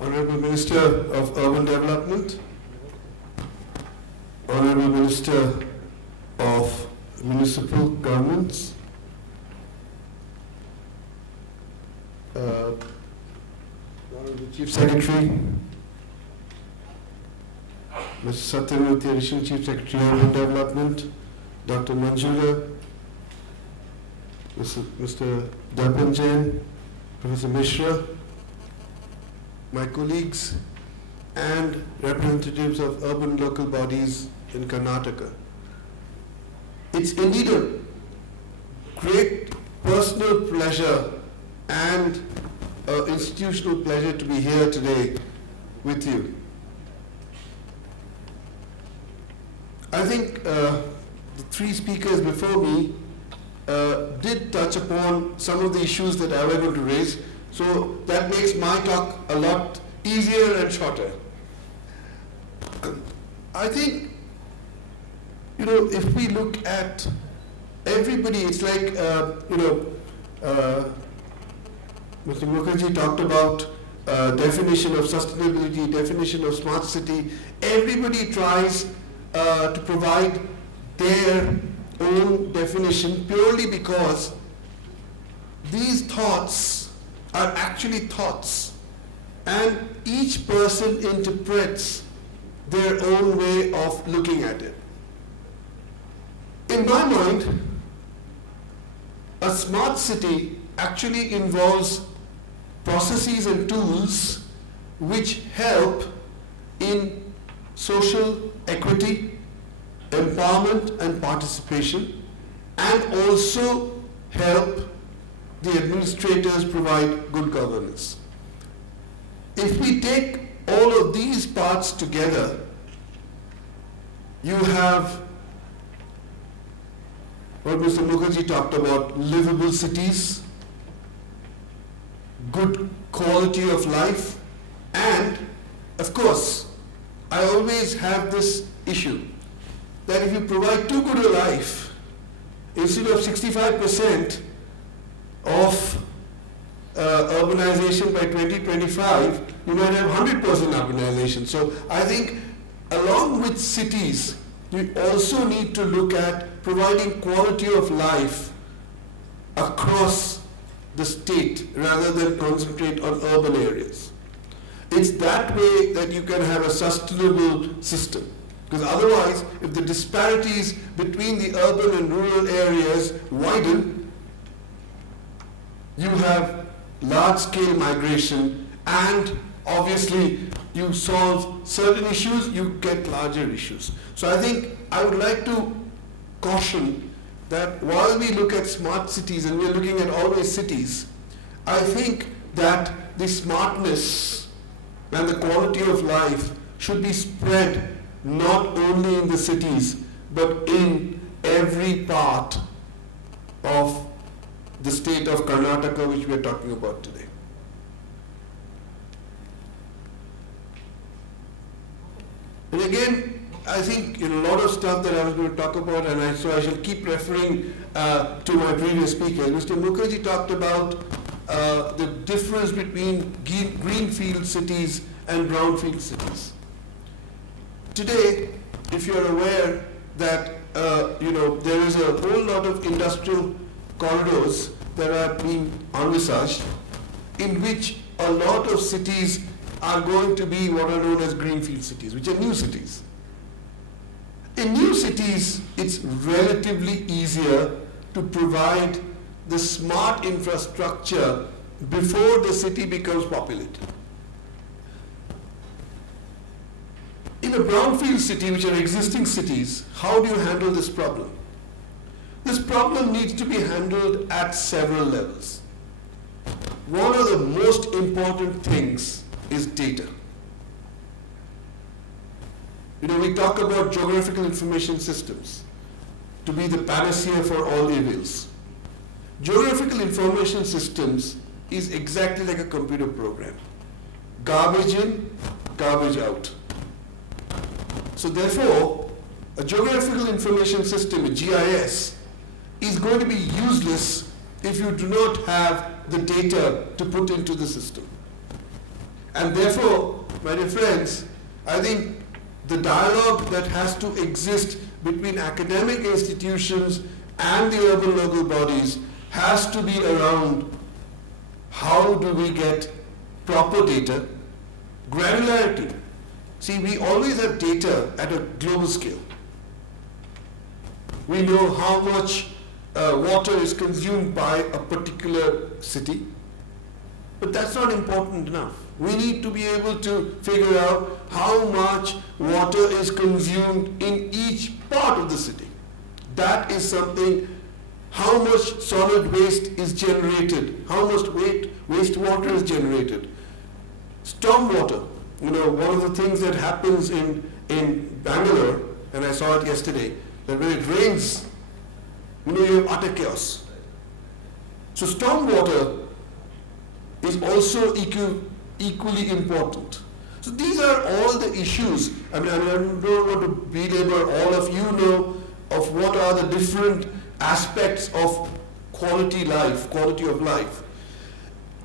Honorable Minister of Urban Development, Honorable Minister of Municipal Governments, Honorable Chief Secretary, Mr. Satyamurthy, Additional Chief Secretary of Urban Development, Dr. Manjula, Mr. Darpan Jain, Professor Mishra, my colleagues and representatives of urban local bodies in Karnataka. It's indeed a great personal pleasure and institutional pleasure to be here today with you. I think the three speakers before me did touch upon some of the issues that I was going to raise, so that makes my talk a lot easier and shorter. I think, if we look at everybody, it's like, Mr. Mukherjee talked about definition of sustainability, definition of smart city. Everybody tries to provide their own definition purely because these thoughts are actually thoughts, and each person interprets their own way of looking at it. In my mind, a smart city actually involves processes and tools which help in social equity, empowerment and participation, and also help the administrators provide good governance. If we take all of these parts together, you have what Mr. Mukherjee talked about: livable cities, good quality of life, and of course, I always have this issue that if you provide too good a life, instead of 65% of urbanization by 2025, you might have 100% urbanization. So I think along with cities, you also need to look at providing quality of life across the state rather than concentrate on urban areas. It's that way that you can have a sustainable system. Because otherwise, if the disparities between the urban and rural areas widen, you have large-scale migration, and obviously you solve certain issues, you get larger issues. So I think I would like to caution that while we look at smart cities, and we're looking at always cities, I think that the smartness and the quality of life should be spread not only in the cities, but in every part of the state of Karnataka, which we are talking about today. And again, I think a lot of stuff that I was going to talk about, and so I shall keep referring to my previous speakers. Mr. Mukherjee talked about the difference between greenfield cities and brownfield cities. Today, if you're aware that there is a whole lot of industrial corridors that are being envisaged, in which a lot of cities are going to be what are known as greenfield cities, which are new cities. In new cities, it's relatively easier to provide the smart infrastructure before the city becomes populated. In a brownfield city, which are existing cities, how do you handle this problem? This problem needs to be handled at several levels. One of the most important things is data. We talk about geographical information systems to be the panacea for all evils. Geographical information systems is exactly like a computer program. Garbage in, garbage out. So therefore, a geographical information system, a GIS, is going to be useless if you do not have the data to put into the system. And therefore, my dear friends, I think the dialogue that has to exist between academic institutions and the urban local bodies has to be around how do we get proper data, granularity. See, we always have data at a global scale. We know how much water is consumed by a particular city, but that's not important enough. We need to be able to figure out how much water is consumed in each part of the city. That is something, how much solid waste is generated, how much wastewater is generated. Stormwater, one of the things that happens in Bangalore, and I saw it yesterday, that when it rains, you have utter chaos. So stormwater is also equally important. So these are all the issues. I don't want to belabor. All of you know of what are the different aspects of quality of life.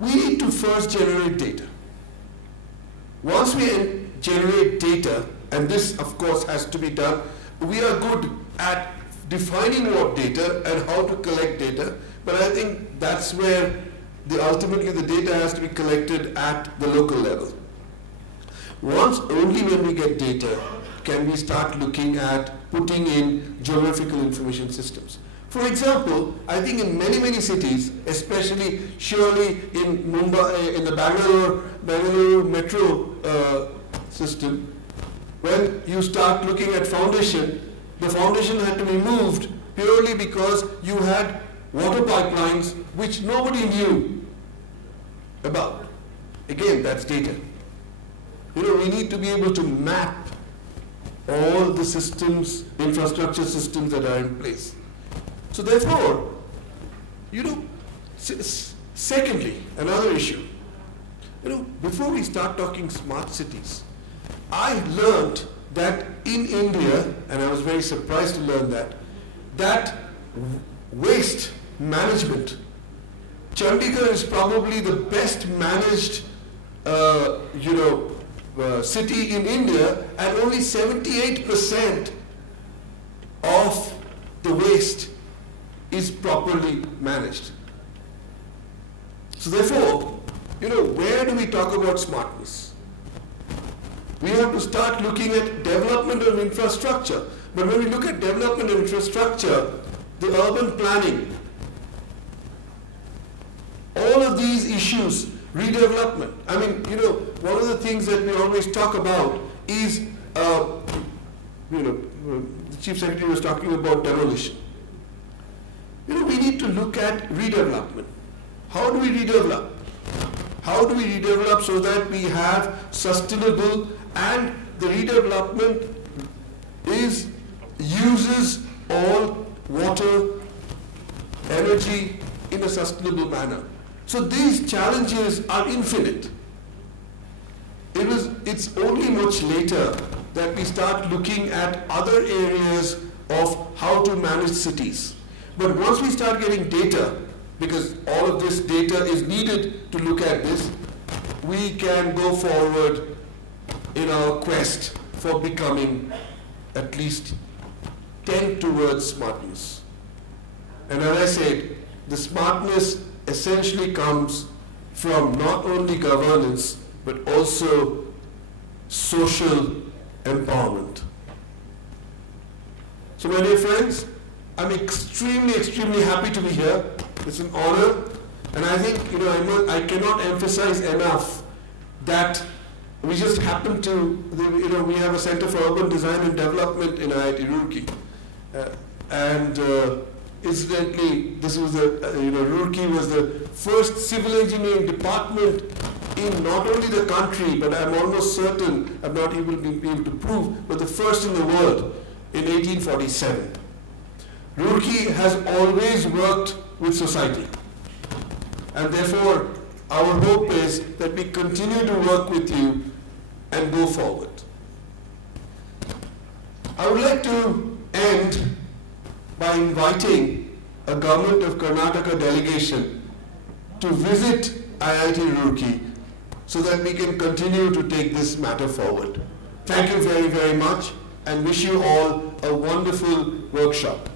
We need to first generate data. Once we generate data, and this of course has to be done, we are good at defining what data and how to collect data, but I think that's where ultimately the data has to be collected at the local level. Only when we get data can we start looking at putting in geographical information systems. For example, I think in many cities, especially surely in Mumbai, in the Bangalore metro system, when you start looking at foundation, the foundation had to be moved purely because you had water pipelines which nobody knew about. Again, that's data. We need to be able to map all the systems, infrastructure systems that are in place. So therefore, secondly, another issue, before we start talking smart cities, I learned that in India, and I was very surprised to learn that waste management, Chandigarh is probably the best managed, city in India, and only 78% of the waste is properly managed. So therefore, where do we talk about smartness? We have to start looking at development of infrastructure. But when we look at development of infrastructure, the urban planning, all of these issues, redevelopment. One of the things that we always talk about is, the Chief Secretary was talking about demolition. We need to look at redevelopment. How do we redevelop? How do we redevelop so that we have sustainable, and the redevelopment uses all water, energy in a sustainable manner. So these challenges are infinite. It's only much later that we start looking at other areas of how to manage cities. But once we start getting data, because all of this data is needed to look at this, we can go forward in our quest for becoming at least 10 towards smartness. And as I said, the smartness essentially comes from not only governance, but also social empowerment. So my dear friends, I'm extremely happy to be here. It's an honor. And I think, I cannot emphasize enough that we just happen to, we have a Center for Urban Design and Development in IIT Roorkee. Incidentally, this was Roorkee was the first civil engineering department in not only the country, but I'm almost certain, I'm not able to prove, but the first in the world in 1847. Roorkee has always worked with society. And therefore, our hope is that we continue to work with you and go forward. I would like to end by inviting a Government of Karnataka delegation to visit IIT Roorkee so that we can continue to take this matter forward. Thank you very, very much, and wish you all a wonderful workshop.